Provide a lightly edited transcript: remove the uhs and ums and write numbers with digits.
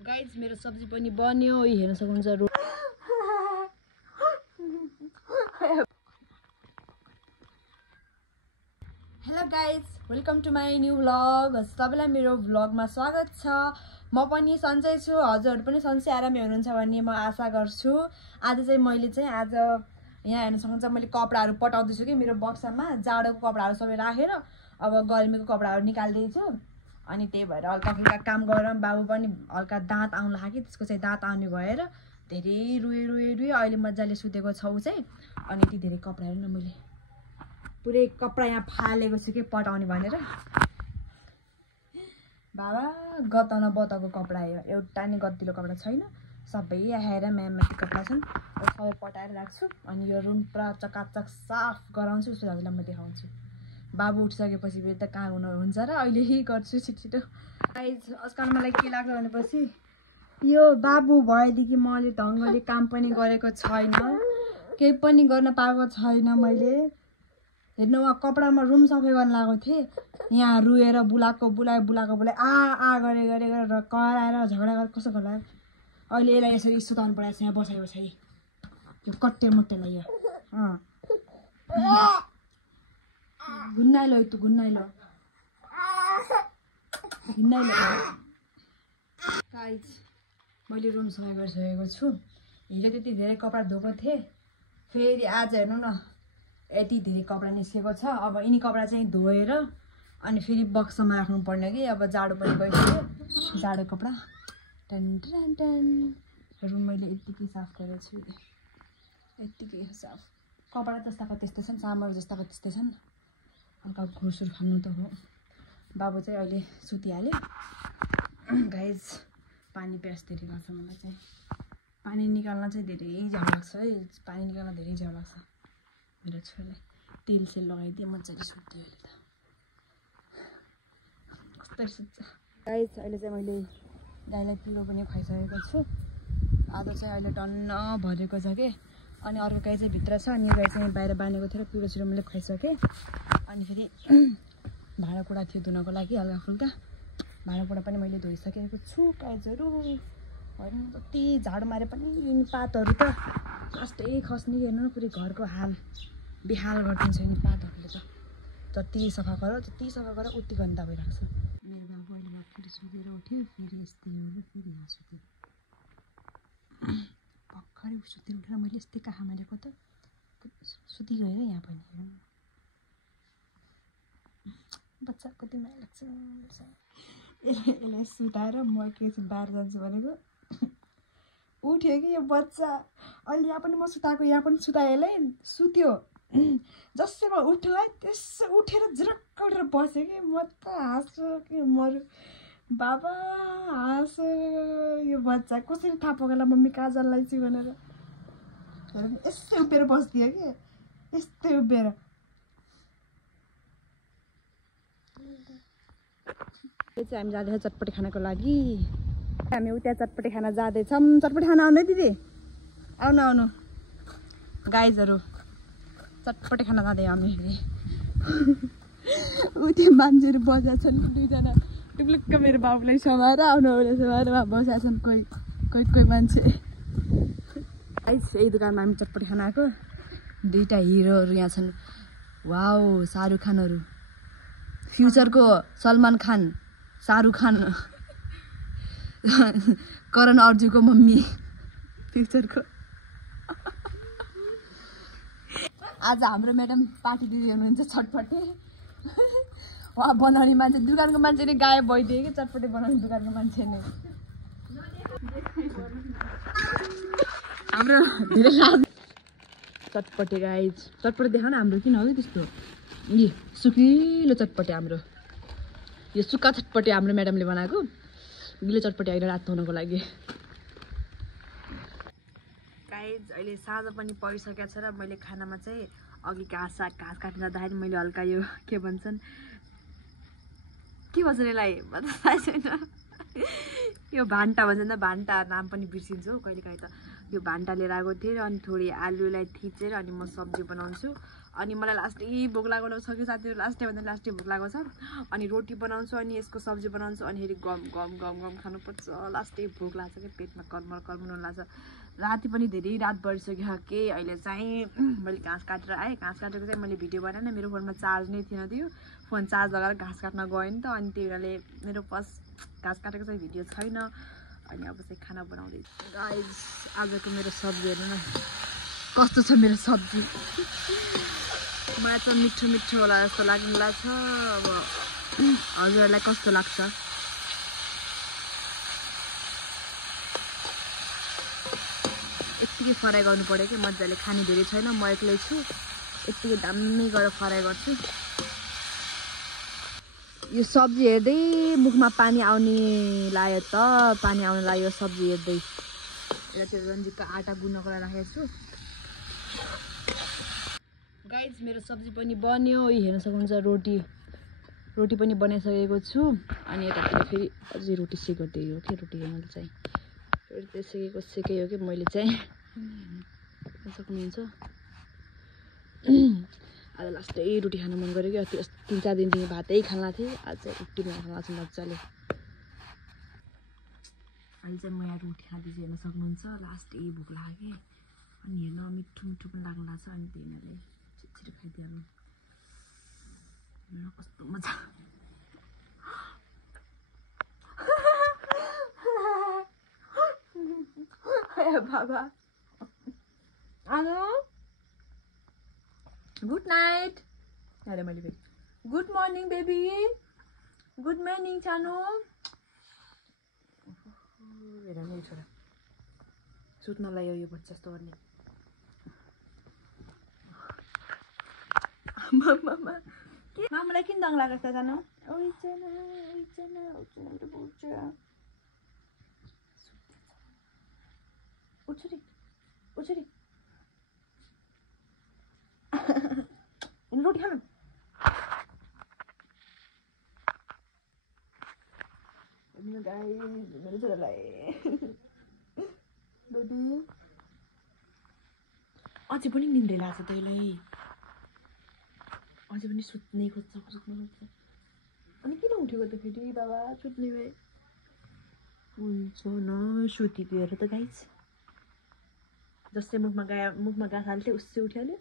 Guys मेरो सब्जी पनि बन्यो हेर्न सक्नुहुन्छ। Hello guys welcome to my new vlog. सबैलाई मेरो भ्लगमा स्वागत छ। म पनि सन्चै छु, हजुरहरू पनि सन्चै आरामै हुनुहुन्छ भन्ने म आशा गर्छु। आज चाहिँ मैले आज यहाँ हेर्न सक्नुहुन्छ मैले कपडाहरू पटाउँदैछु कि मेरो बक्सामा जाडोको कपडाहरू सबै राखेर अब गर्मीको कपडाहरू निकाल्दैछु। अनि त्यही भएर हल्का फुल्का काम गरेर बाबु पनि हल्का दाँत आउनु लाग्यो, त्यसको चाहिँ दाँत आउने भएर धेरै रुए अहिले मजाले सुतेको छौ चाहिँ। अनि यति धेरै कपडाहरू न मैले पुरै कपडा यहाँ फालेको छु कि पटाउने भनेर। बाबा गताउन बताएको कपडा एउटा नि गतिलो कपडा छैन, सबै आएर म्याममाथि कपडा छन्, सबै पटाएर राख्छु। अनि यो रुम पुरा चकाचक साफ गराउँछु, उसो हजुरलाई म देखाउँछु। बाबु उठिसकेपछि फेरि त कहाँ हुन्छ र अहिले गर्छु छिटो। गाइज आजकल मलाई के लाग्छ भनेपछि यो बाबु भएदेखि मैले ढङ्गले काम पनि गरेको छैन, केही पनि गर्न पाएको छैन मैले। हेर्नु उहाँ कपडामा रुम सफाइ गर्न लागेको थिएँ, यहाँ रुएर बुलाएको बुलाए आ गरे कराएर झगडा गरेर कसो गर्ला। अहिले यसलाई यसरी सुताउनु परेको छ यहाँ बसाइ बसाइ यो कट्टे मुट्टेलाई यो घुन्नाइलो तँ घुन्नाइलो। गाइज मैले रुम सफाइ गरिसकेको छु। हिजो त्यति धेरै कपडा धोएको थिएँ, फेरि आज हेर्नु न यति धेरै कपडा निस्केको छ। अब यिनी कपडा चाहिँ धोएर अनि फेरि बक्समा राख्नु पर्ने कि अब जाडो पनि गइसक्यो, जाडो कपडा टन टन टन। रुम मैले यत्तिकै साफ गरेको छु, यत्तिकै साफ। कपडा जस्ताको त्यस्तै छन्, सामग्री जस्ताको त्यस्तै छन्, हल्का घुसुर खानु त हो। बाबु चाहिँ अहिले सुतिहाल्यो। गाइज पानी प्यास धेरै लाग्छ मलाई चाहिँ, पानी निकाल्न चाहिँ धेरै झ्याउ लाग्छ है, पानी निकाल्न धेरै झ्याउ लाग्छ। मेरो छोरालाई तेल सेल लगाइदिएँ मजाले सुत्यो अहिले त, कस्तै सुत्छ। गाइज अहिले चाहिँ मैले गाईलाई पिरो पनि खुवाइसकेको छु। आधो चाहिँ अहिले टन्न भरेको छ कि, अनि अर्को गाई चाहिँ भित्र छ, अनि यो गाई चाहिँ बाहिर बाँधेको थियो र पिरो छिरो मैले खुवाइसकेँ। अनि फेरि भाँडाकुँडा थियो धुनको लागि हल्का फुल्का, भाँडाकुँडा पनि मैले धोइसकेको छु। गाइजहरू होइन जति झाडु मारे पनि यिनी पातहरू त जस्तै खस्ने हेर्नु न, पुरै घरको हाल बेहाल गरिदिन्छ यिनी पातहरूले त। जति सफा गर उति गन्दा भइरहेको छ। मेरो बाबु अहिले भर्खरै सुतेर उठ्यो, फेरि यस्तै हो फेरि यहाँ सुत्यो। भर्खरै सुतेर उठेर मैले यस्तै कहाँ मारेको त सुतिगएर यहाँ पनि हेर्नु बच्चा कति माया लाग्छ। यसलाई सुताएर म एकैछिन बाहिर जान्छु भनेको उठ्यो कि यो बच्चा। अहिले यहाँ पनि म सुताएको, यहाँ पनि सुताएँ यसलाई, सुत्यो जसैमा उठ्यो है त्यसै उठेर झुरक्क उठेर बस्यो कि म त हाँस्छु कि मरु। बाबा हाँस्यो यो बच्चा कसरी थाहा पगेला मम्मी काजल लगाइछु भनेर। यस्तै उभिएर बस्दियो कि यस्तै उभिएर। यो चाहिँ हामी जाँदैछौँ चटपटी खानको लागि। हामी उता चटपटी खाना जाँदैछौँ। चटपटी खाना आउनु है दिदी, आउनु आउनु। गाइजहरू चटपटी खाना जाँदै हामी उति मान्छेहरू बसेका छन्, दुईजना टुप्लुक्क मेरो बाबुलाई समाएर आउनुले समाएर बसेका छन् कोही मान्छे। गाइज यही दोकानमा हामी चटपटी खाना आएको। दुईवटा हिरोहरू यहाँ छन्, वाउ शाहरुख खानहरू, फ्युचरको सलमान खान, शाहरुख खान, करण अर्जुनको मम्मी फ्युचरको। आज हाम्रो म्याडम पार्टी दिदी हुनुहुन्छ चटपटी। उहाँ बनाउने मान्छे, दोकानको मान्छे नै गायब भइदियो कि चटपटी बनाउने दोकानको मान्छे नै। हाम्रो धेरै चटपटी गाइज चटपटी देखाउन हाम्रो किन हो त्यस्तो। यी सुकिलो चटपटी हाम्रो, यो सुक्खा चटपटी हाम्रो म्याडमले बनाएको, गिलो चटपटी अहिले रात हुनको लागि। गाइज अहिले साँझ पनि परिसकेको छ र मैले खानामा चाहिँ अघि घाँस काट्न जाँदाखेरि मैले हल्का यो के भन्छन् के भन्छन् यसलाई म त थाहा छैन, यो भान्टा भन्छ नि त, भान्टा नाम पनि बिर्सिन्छु कहिले काहीँ त। यो भान्टा लिएर आएको थिएँ र अनि थोरै आलुलाई थिचेर अनि म सब्जी बनाउँछु। अनि मलाई लास्टै भोक लागेको छ कि साथीहरू लास्टै भन्दा लास्टै भोक लागेको छ अनि रोटी बनाउँछु अनि यसको सब्जी बनाउँछु अनि फेरि गम गम गम गम खानुपर्छ लास्टै भोक लाग्छ कि पेटमा कर्मर कर्मर लाग्छ राति पनि धेरै रात भइसक्यो के अहिले चाहिँ मैले घाँस काटेर आएँ घाँस काटेको चाहिँ मैले भिडियो बनाएन मेरो फोनमा चार्ज नै थिएन त्यो फोन चार्ज लगाएर घाँस काट्न गएँ नि त अनि त्यही भएर मेरो फर्स्ट घाँस काटेको चाहिँ भिडियो छैन अनि अब चाहिँ खाना बनाउँदैछु गाइस आजको मेरो सब्जी हेर्नु न कस्तो छ मेरो सब्जी मलाई त मिठो मिठो होला जस्तो लाग्नुला छ अब हजुरहरूलाई कस्तो लाग्छ यत्तिकै फ्राई गर्नु पर्यो कि मजाले खाने धेरै छैन म एक्लै छु यत्तिकै दामी गरेर फ्राई गर्छु यो सब्जी हेर्दै मुखमा पानी आउने लाग्यो त पानी आउनु लाग्यो सब्जी हेर्दै र त्यो रन्जितको आटा गुन्नको लागि राखेको छु गाइज मेरो सब्जी पनि बन्यो हेर्न सक्नुहुन्छ रोटी पनि बनाइसकेको छु अनि यतातिर फेरि अझै रोटी सेक्दै हो कि रोटी हेर्नु चाहिँ रोटी सेकै हो कि मैले चाहिँ सक्नुहुन्छ आज लास्टै रोटी खानु मन गऱ्यो कि 3-4 दिनदेखि भातै खाना थिएँ आज चाहिँ रोटी बनाएर खाना छु मजाले अहिले चाहिँ म यहाँ रोटी खाँदैछु हेर्न सक्नुहुन्छ लास्टै भोक लाग्यो अनि हेर्न मिठो मिठो पनि लाग्नु लाग्छ अनि त्यही भएर छिटो खाइदिहाल्नु कस्तो मजा बाबा आनो गुड नाइट अरे मैले फेरि good morning baby good morning सानो हेर नि छोरा सुत्नलाई यो बच्चा जस्तो गर्ने मामालाई किन दङ लागेको छ जानु उछरी रोटी खानु मेरो छोरालाई अझै पनि निन्द्रै लाग्छ तैँलाई अझै पनि सुत्नै खोज्छ अनि किन उठेको त फेरि बाबा सुत्ने भए हुन्छ न सुतीको हेर त गाइस जस्तै मुखमा घाँस हाल्थ्यो उसै उठिहाल्यो